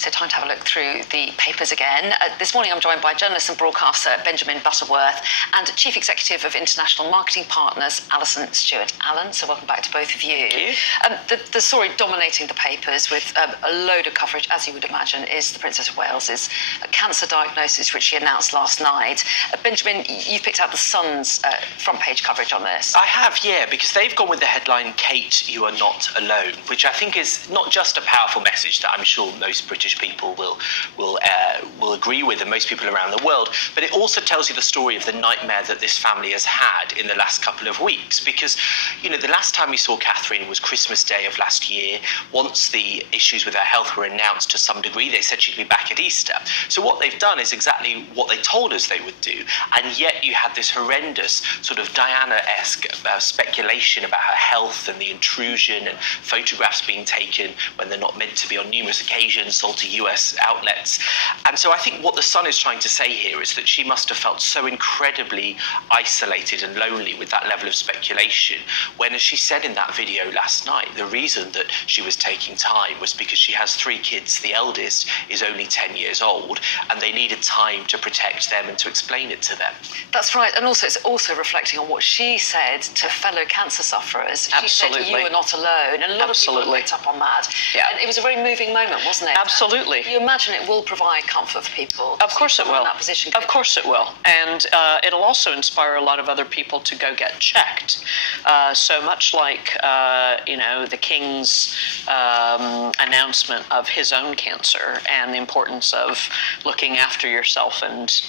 So time to have a look through the papers again. This morning I'm joined by journalist and broadcaster Benjamin Butterworth and Chief Executive of International Marketing Partners, Alison Stewart-Allen. So welcome back to both of you. The story dominating the papers with a load of coverage, as you would imagine, is the Princess of Wales's cancer diagnosis, which she announced last night. Benjamin, you've picked out the Sun's front page coverage on this. I have, yeah, because they've gone with the headline, "Kate, you are not alone," which I think is not just a powerful message that I'm sure most British people will agree with, and most people around the world, but it also tells you the story of the nightmare that this family has had in the last couple of weeks. Because, you know, the last time we saw Catherine was Christmas Day of last year. Once the issues with her health were announced to some degree, they said she'd be back at Easter. So what they've done is exactly what they told us they would do, and yet you had this horrendous sort of Diana-esque speculation about her health and the intrusion and photographs being taken when they're not meant to be on numerous occasions, sold to US outlets. And so I think what the Sun is trying to say here is that she must have felt so incredibly isolated and lonely with that level of speculation, when, as she said in that video last night, the reason that she was taking time was because she has 3 kids. The eldest is only 10 years old, and they needed time to protect them and to explain it to them. That's right, and also it's also reflecting on what she said to fellow cancer sufferers. She Absolutely. said, "You are not alone," and a lot of people picked up on that. Yeah. And it was a very moving moment, wasn't it? Absolutely. You imagine it will provide comfort for people. Of course it will. In that position. Of course it will. And it'll also inspire a lot of other people to go get checked. So much like, the King's announcement of his own cancer and the importance of looking after yourself and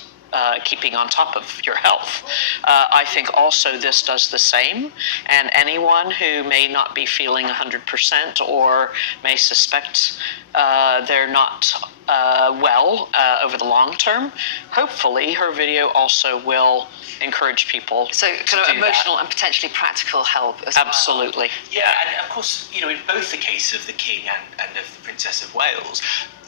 keeping on top of your health. I think also this does the same, and anyone who may not be feeling 100% or may suspect they're not well over the long term, hopefully her video also will encourage people so kind of emotional and potentially practical help as Absolutely. well. Yeah, and of course, you know, in both the case of the King and of the Princess of Wales,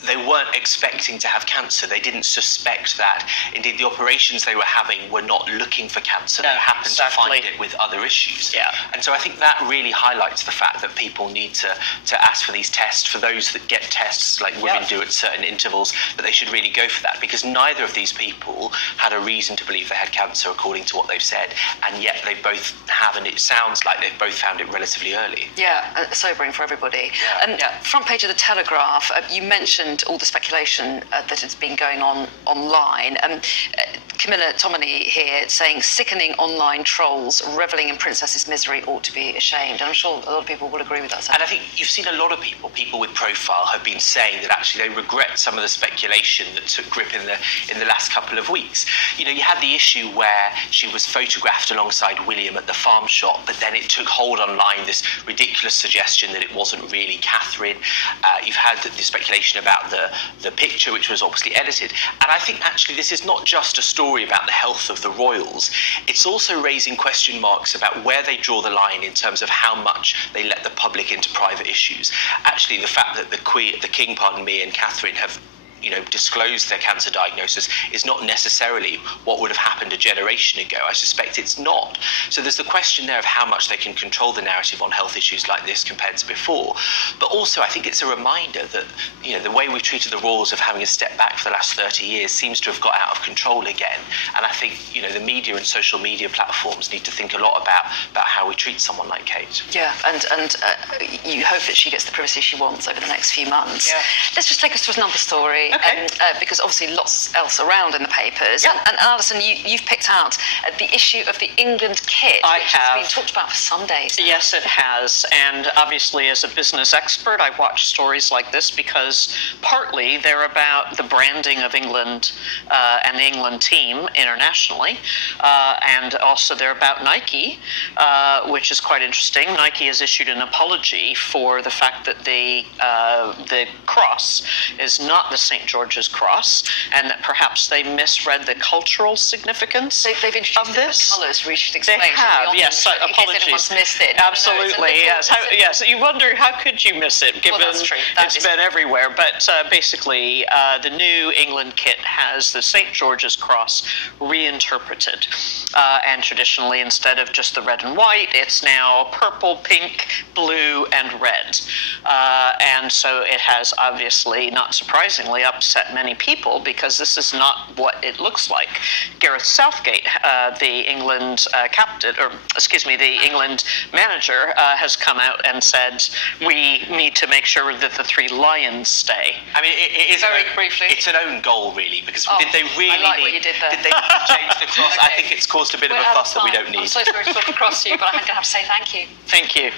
they weren't expecting to have cancer. They didn't suspect that. Indeed, the operations they were having were not looking for cancer. They happened to find it with other issues. Yeah. And so I think that really highlights the fact that people need to ask for these tests. For those that get tests like women do at certain intervals, that they should really go for that, because neither of these people had a reason to believe they had cancer according to what they've said, and yet they both have, and it sounds like they've both found it relatively early. Yeah, sobering for everybody. Yeah. Front page of the Telegraph, you mentioned all the speculation that has been going on online. Camilla Tominey here saying, "Sickening online trolls revelling in princess's misery ought to be ashamed." And I'm sure a lot of people will agree with that. And I think you've seen a lot of people with profile have been saying that actually they regret some of the speculation that took grip in the last couple of weeks. You know, you had the issue where she was photographed alongside William at the farm shop, but then it took hold online, this ridiculous suggestion that it wasn't really Catherine. You've had the speculation about the picture, which was obviously edited. And I think actually this is not just a story about the health of the royals. It's also raising question marks about where they draw the line in terms of how much they let the public into private issues. Actually, the fact that the King, and Catherine have disclosed their cancer diagnosis is not necessarily what would have happened a generation ago. I suspect it's not. So there's the question there of how much they can control the narrative on health issues like this compared to before. But also I think it's a reminder that, the way we've treated the royals of having a step back for the last 30 years seems to have got out of control again. And I think, the media and social media platforms need to think a lot about how we treat someone like Kate. Yeah, and you hope that she gets the privacy she wants over the next few months. Yeah. Let's just take us to another story. Okay. Because obviously lots else around in the papers. Yeah. And Alison, you've picked out the issue of the England kit, which has been talked about for some days now. Yes, it has. And obviously, as a business expert, I watch stories like this because partly they're about the branding of England and the England team internationally. And also they're about Nike, which is quite interesting. Nike has issued an apology for the fact that the cross is not the St. St. George's Cross, and that perhaps they misread the cultural significance They've introduced of this. colours, we should They explain. have, yes. In Apologies. case anyone's missed it. Absolutely, yes. Yes. You wonder how could you miss it, given that's true. That it's is- been everywhere. But basically, the New England kit has the St. George's Cross reinterpreted, and traditionally, instead of just the red and white, it's now purple, pink, blue, and red. And so it has obviously, not surprisingly, upset many people because this is not what it looks like. Gareth Southgate, the England captain, or excuse me, the England manager, has come out and said we need to make sure that the three lions stay. I mean, it is Very briefly. It's an own goal, really, because Oh, did they really I like what need? you did there. Did they need to change the cross? I Okay. think it's caused a bit of We're a out of fuss that we time. don't need. I'm so sorry to talk across you, but I'm going to have to say thank you. Thank you.